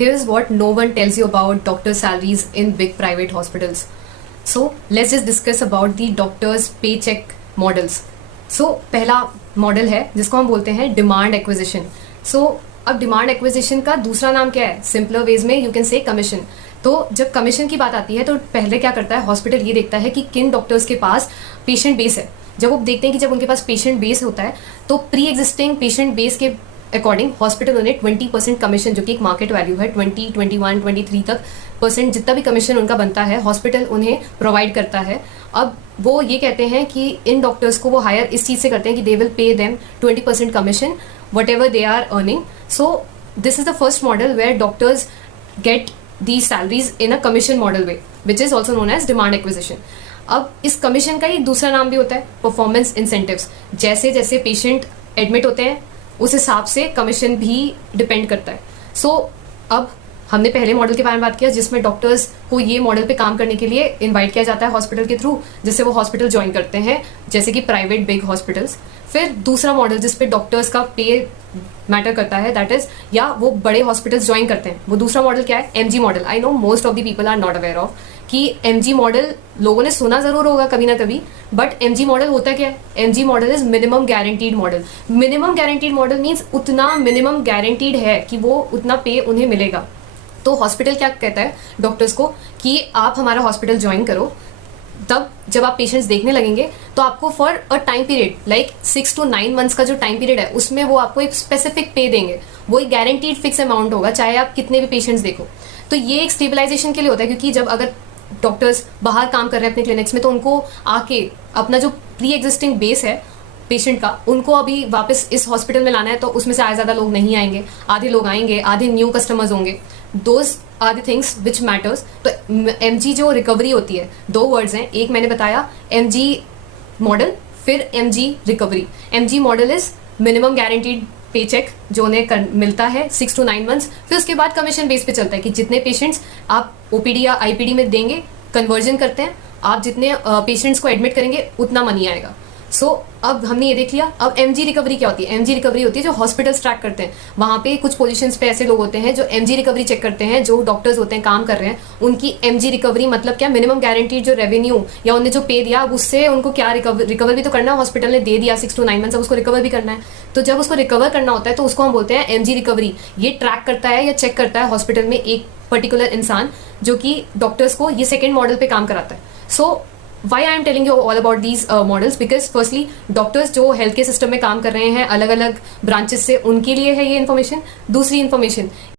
here's what no one tells you about doctor salaries in big private hospitals. So let's just discuss about the doctors paycheck models. So पहला model है जिसको हम बोलते हैं demand acquisition. सो अब demand acquisition का दूसरा नाम क्या है? सिंपलर वेज में यू कैन से कमीशन. तो जब कमीशन की बात आती है तो पहले क्या करता है हॉस्पिटल, ये देखता है कि किन डॉक्टर्स के पास पेशेंट बेस है. जब वो देखते हैं कि जब उनके पास पेशेंट बेस होता है तो प्री एग्जिस्टिंग पेशेंट बेस के अकॉर्डिंग हॉस्पिटल उन्हें 20% कमीशन, जो कि एक मार्केट वैल्यू है 20, 21, 23 तक परसेंट जितना भी कमीशन उनका बनता है हॉस्पिटल उन्हें प्रोवाइड करता है. अब वो ये कहते हैं कि इन डॉक्टर्स को वो हायर इस चीज़ से करते हैं कि they will pay them 20% commission whatever they are earning. So this is the first model where doctors get the salaries in a commission model way which is also known as demand acquisition. अब इस commission का एक दूसरा नाम भी होता है performance incentives. जैसे जैसे पेशेंट एडमिट होते हैं उस हिसाब से कमीशन भी डिपेंड करता है. सो अब हमने पहले मॉडल के बारे में बात किया जिसमें डॉक्टर्स को ये मॉडल पे काम करने के लिए इनवाइट किया जाता है हॉस्पिटल के थ्रू, जिससे वो हॉस्पिटल ज्वाइन करते हैं जैसे कि प्राइवेट बिग हॉस्पिटल्स. फिर दूसरा मॉडल जिस पे डॉक्टर्स का पे मैटर करता है दैट इज, या वो बड़े हॉस्पिटल्स ज्वाइन करते हैं, वो दूसरा मॉडल क्या है? MG model. I know most of the people are not aware of कि एमजी मॉडल लोगों ने सुना जरूर होगा कभी ना कभी, बट एमजी मॉडल होता क्या है? MG model is minimum guaranteed model. Minimum guaranteed model means उतना मिनिमम गारंटीड है कि वो उतना पे उन्हें मिलेगा. तो हॉस्पिटल क्या कहता है डॉक्टर्स को कि आप हमारा हॉस्पिटल ज्वाइन करो, तब जब आप पेशेंट्स देखने लगेंगे तो आपको for a time period like 6 to 9 months का जो टाइम पीरियड है उसमें वो आपको एक स्पेसिफिक पे देंगे. वो एक गारंटीड फिक्स अमाउंट होगा चाहे आप कितने भी पेशेंट्स देखो. तो ये एक स्टेबलाइजेशन के लिए होता है, क्योंकि जब अगर डॉक्टर्स बाहर काम कर रहे हैं अपने क्लिनिक्स में तो उनको आके अपना जो प्री एग्जिस्टिंग बेस है पेशेंट का उनको अभी वापस इस हॉस्पिटल में लाना है, तो उसमें से ज़्यादा लोग नहीं आएंगे, आधे लोग आएंगे, आधे न्यू कस्टमर्स होंगे. Those are the things which matters. तो एमजी जो रिकवरी होती है, दो वर्ड्स हैं, एक मैंने बताया एमजी मॉडल, फिर MG recovery. MG model is minimum guaranteed pay check जो उन्हें मिलता है 6 to 9 मंथ्स. फिर उसके बाद कमीशन बेस पे चलता है कि जितने पेशेंट्स आप ओपीडी या आईपीडी में देंगे, कन्वर्जन करते हैं, आप जितने पेशेंट्स को एडमिट करेंगे उतना मनी आएगा. सो अब हमने ये देख लिया. अब एमजी रिकवरी क्या होती है? एमजी रिकवरी होती है जो हॉस्पिटल्स ट्रैक करते हैं. वहाँ पे कुछ पोजीशंस पे ऐसे लोग होते हैं जो एमजी रिकवरी चेक करते हैं, जो डॉक्टर्स होते हैं काम कर रहे हैं उनकी एमजी रिकवरी मतलब क्या? मिनिमम गारंटीड जो रेवेन्यू या उन्हें जो पे दिया अब उससे उनको क्या रिकवर भी तो करना है. हॉस्पिटल ने दे दिया 6 to 9 मंथ्स, अब उसको रिकवर भी करना है. तो जब उसको रिकवर करना होता है तो उसको हम बोलते हैं एमजी रिकवरी. ये ट्रैक करता है या चेक करता है हॉस्पिटल में एक पर्टिकुलर इंसान जो कि डॉक्टर्स को ये सेकेंड मॉडल पे काम कराता है. सो why I am telling you all about these models, because firstly doctors जो हेल्थ केयर सिस्टम में काम कर रहे हैं अलग अलग ब्रांचेस से, उनके लिए है ये इन्फॉर्मेशन. दूसरी इन्फॉर्मेशन